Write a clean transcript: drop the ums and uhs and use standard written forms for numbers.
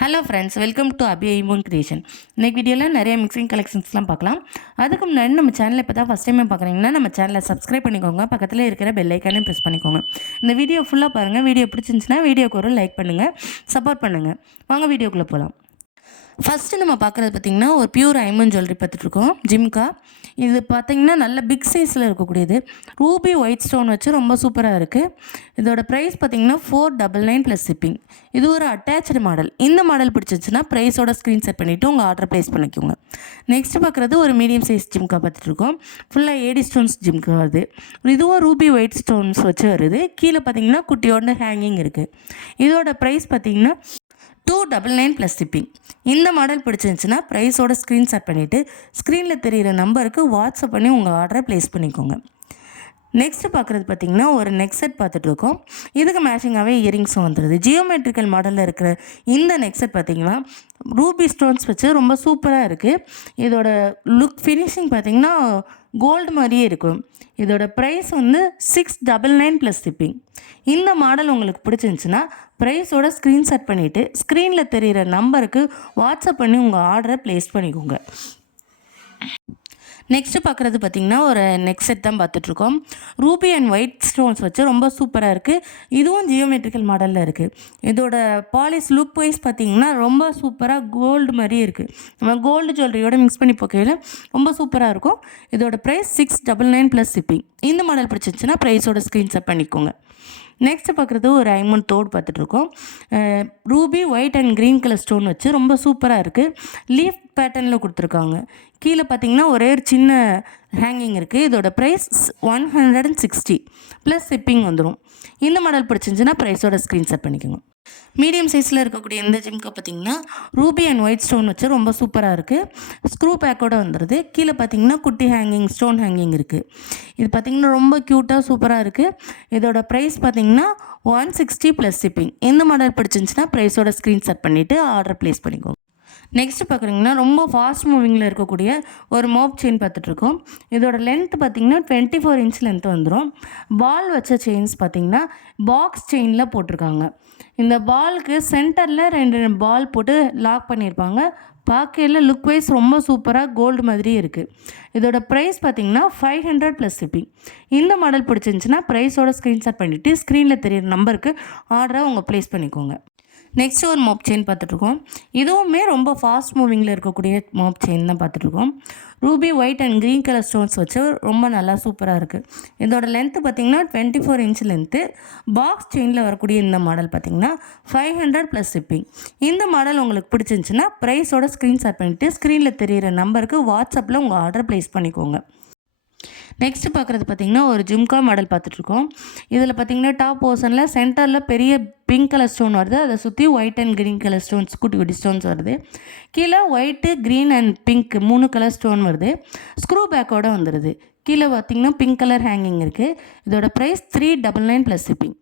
Hello friends, welcome to Abi Aimon creation. இன்றைக்கி வீடியோவில் நிறைய மிக்சிங் கலெக்ஷன்ஸ்லாம் பார்க்கலாம். அதுக்கு முன்னாடி நம்ம சேனலை இப்போ தான் ஃபஸ்ட் டைம் பார்க்குறீங்கன்னா நம்ம சேனலை சப்ஸ்கிரைப் பண்ணிக்கோங்க. பக்கத்தில் இருக்கிற பெல் ஐக்கானையும் ப்ரெஸ் பண்ணிக்கோங்க. இந்த வீடியோ ஃபுல்லாக பாருங்கள். வீடியோ பிடிச்சிருந்துச்சுன்னா வீடியோக்கு ஒரு லைக் பண்ணுங்கள், சப்போர்ட் பண்ணுங்கள். வாங்க வீடியோக்குள்ளே போகலாம். ஃபஸ்ட்டு நம்ம பார்க்குறது பார்த்திங்கன்னா ஒரு பியூர் ஐமன் ஜுவல்லரி பார்த்துட்ருக்கோம். ஜிம்கா இது பார்த்திங்கன்னா நல்ல பிக் சைஸில் இருக்கக்கூடியது. ரூபி ஒயிட் ஸ்டோன் வச்சு ரொம்ப சூப்பராக இருக்குது. இதோட ப்ரைஸ் பார்த்திங்கன்னா 499 ப்ளஸ் ஷிப்பிங். இது ஒரு அட்டாச்சு மாடல். இந்த மாடல் பிடிச்சிச்சுன்னா ப்ரைஸோட ஸ்க்ரீன் செட் பண்ணிவிட்டு உங்கள் ஆர்டர் ப்ளேஸ் பண்ணிக்கோங்க. நெக்ஸ்ட்டு பார்க்குறது ஒரு மீடியம் சைஸ் ஜிம்கா பார்த்துட்ருக்கோம். ஃபுல்லாக ஏடி ஸ்டோன்ஸ் ஜிம்கா வருது. இதுவும் ரூபி ஒயிட் ஸ்டோன்ஸ் வச்சு வருது. கீழே பார்த்திங்கன்னா குட்டியோட ஹேங்கிங் இருக்குது. இதோட ப்ரைஸ் பார்த்திங்கன்னா 299 ப்ளஸ் ஷிப்பிங். இந்த மாடல் பிடிச்சிருந்துச்சுன்னா ப்ரைஸோட ஸ்க்ரீன் செட் பண்ணிவிட்டு ஸ்க்ரீனில் தெரிகிற நம்பருக்கு வாட்ஸ்அப் பண்ணி உங்கள் ஆர்டரை ப்ளேஸ் பண்ணிக்கோங்க. நெக்ஸ்ட்டு பார்க்குறது பார்த்திங்கன்னா ஒரு நெக் செட் பார்த்துட்ருக்கோம். இதுக்கு மேட்சிங்காகவே இயரிங்ஸும் வந்துடுது. ஜியோமெட்ரிக்கல் மாடலில் இருக்கிற இந்த நெக் செட் பார்த்திங்கன்னா ரூபி ஸ்டோன்ஸ் வச்சு ரொம்ப சூப்பராக இருக்குது. இதோட லுக் ஃபினிஷிங் பார்த்திங்கன்னா கோல்டு மாதிரியே இருக்கும். இதோட ப்ரைஸ் வந்து 699 ப்ளஸ் ஷிப்பிங். இந்த மாடல் உங்களுக்கு பிடிச்சிருந்துச்சுன்னா ப்ரைஸோட ஸ்க்ரீன் செட் பண்ணிவிட்டு ஸ்க்ரீனில் தெரிகிற நம்பருக்கு வாட்ஸ்அப் பண்ணி உங்கள் ஆர்டரை ப்ளேஸ் பண்ணிக்கோங்க. நெக்ஸ்ட்டு பார்க்குறது பார்த்திங்கன்னா ஒரு நெக் செட் தான் பார்த்துட்ருக்கோம். ரூபி அண்ட் ஒயிட் ஸ்டோன்ஸ் வச்சு ரொம்ப சூப்பராக இருக்குது. இதுவும் ஜியோமெட்ரிக்கல் மாடலில் இருக்குது. இதோட பாலிஷ் லுக் வைஸ் பார்த்திங்கன்னா ரொம்ப சூப்பராக கோல்டு மாதிரி இருக்குது. நம்ம கோல்டு ஜுவல்லரியோட மிக்ஸ் பண்ணி போக்கையில் ரொம்ப சூப்பராக இருக்கும். இதோட ப்ரைஸ் 699 ப்ளஸ் ஷிப்பிங். இந்த மாடல் பிடிச்சிருந்துச்சுன்னா ப்ரைஸோட ஸ்க்ரீன் செட் பண்ணிக்கோங்க. நெக்ஸ்ட்டு பார்க்குறது ஒரு ஐமன் தோடு பார்த்துட்ருக்கோம். Ruby white and green colour stone வச்சு ரொம்ப சூப்பராக இருக்குது. லீஃப் பேட்டர்னில் கொடுத்துருக்காங்க. கீழே பார்த்திங்கன்னா ஒரே ஒரு சின்ன ஹேங்கிங் இருக்குது. இதோட ப்ரைஸ் 160 ப்ளஸ் ஷிப்பிங் வந்துடும். இந்த மாடல் பிடிச்சிருந்துச்சுன்னா ப்ரைஸோட ஸ்க்ரீன் செட் பண்ணிக்கோங்க. மீடியம் சைஸில் இருக்கக்கூடிய இந்த ஜிம்கா பார்த்திங்கன்னா ரூபி அண்ட் ஒயிட் ஸ்டோன் வச்சு ரொம்ப சூப்பராக இருக்குது. ஸ்க்ரூ பேக்கோடு வந்துடுது. கீழே பார்த்திங்கன்னா குட்டி ஹேங்கிங் ஸ்டோன் ஹேங்கிங் இருக்குது. இது பார்த்திங்கன்னா ரொம்ப க்யூட்டாக சூப்பராக இருக்குது. இதோட ப்ரைஸ் பார்த்திங்கன்னா 160 ப்ளஸ் ஷிப்பிங். இந்த மாடல் பிடிச்சிருந்துச்சுன்னா ப்ரைஸோட ஸ்க்ரீன் செட் பண்ணிவிட்டு ஆர்டர் ப்ளேஸ் பண்ணிக்கோங்க. நெக்ஸ்ட்டு பார்க்குறீங்கன்னா ரொம்ப ஃபாஸ்ட் மூவிங்கில் இருக்கக்கூடிய ஒரு மோப் செயின் பார்த்துட்ருக்கோம். இதோட லென்த் பார்த்திங்கன்னா 24 இன்ச் லென்த் வந்துடும். பால் வச்ச செயின்ஸ் பார்த்திங்கன்னா பாக்ஸ் செயினில் போட்டிருக்காங்க. இந்த பாலுக்கு சென்டரில் 2 பால் போட்டு லாக் பண்ணியிருப்பாங்க. பார்க்கையில் லுக் வைஸ் ரொம்ப சூப்பராக கோல்டு மாதிரி இருக்குது. இதோட ப்ரைஸ் பார்த்திங்கன்னா 500 ப்ளஸ் ஷிப்பிங். இந்த மாடல் பிடிச்சிருந்துச்சுன்னா ப்ரைஸோட ஸ்க்ரீன்ஷாட் பண்ணிவிட்டு ஸ்க்ரீனில் தெரியிற நம்பருக்கு ஆர்டரை உங்கள் ப்ளேஸ் பண்ணிக்கோங்க. நெக்ஸ்ட்டு ஒரு மோப் செயின் பார்த்துட்ருக்கோம். இதுவுமே ரொம்ப ஃபாஸ்ட் மூவிங்கில் இருக்கக்கூடிய மோப் செயின் தான் பார்த்துட்ருக்கோம். Ruby white and green colour stones வச்சு ரொம்ப நல்லா சூப்பராக இருக்குது. இதோட லென்த்து பார்த்திங்கன்னா 24 இன்ச் லென்த்து. பாக்ஸ் செயினில் வரக்கூடிய இந்த மாடல் பார்த்திங்கன்னா 500 ப்ளஸ் ஷிப்பிங். இந்த மாடல் உங்களுக்கு பிடிச்சிருந்துச்சுன்னா ப்ரைஸோட ஸ்க்ரீன்ஷாட் பண்ணிவிட்டு ஸ்க்ரீனில் தெரிகிற நம்பருக்கு வாட்ஸ்அப்பில் உங்கள் ஆர்டர் ப்ளேஸ் பண்ணிக்கோங்க. நெக்ஸ்ட்டு பார்க்குறது பார்த்திங்கன்னா ஒரு ஜிம்கா மாடல் பார்த்துட்ருக்கோம். இதில் பார்த்திங்கன்னா டாப் போர்ஷனில் சென்டரில் பெரிய பிங்க் கலர் ஸ்டோன் வருது. அதை சுற்றி white and green colour stones குட்டி குட்டி ஸ்டோன்ஸ் வருது. கீழே white, green and pink 3 colour stone வருது. ஸ்க்ரூ பேக்கோடு வந்துடுது. கீழே பார்த்திங்கன்னா பிங்க் கலர் ஹேங்கிங் இருக்குது. இதோட ப்ரைஸ் 399 ப்ளஸ் ஷிப்பிங்.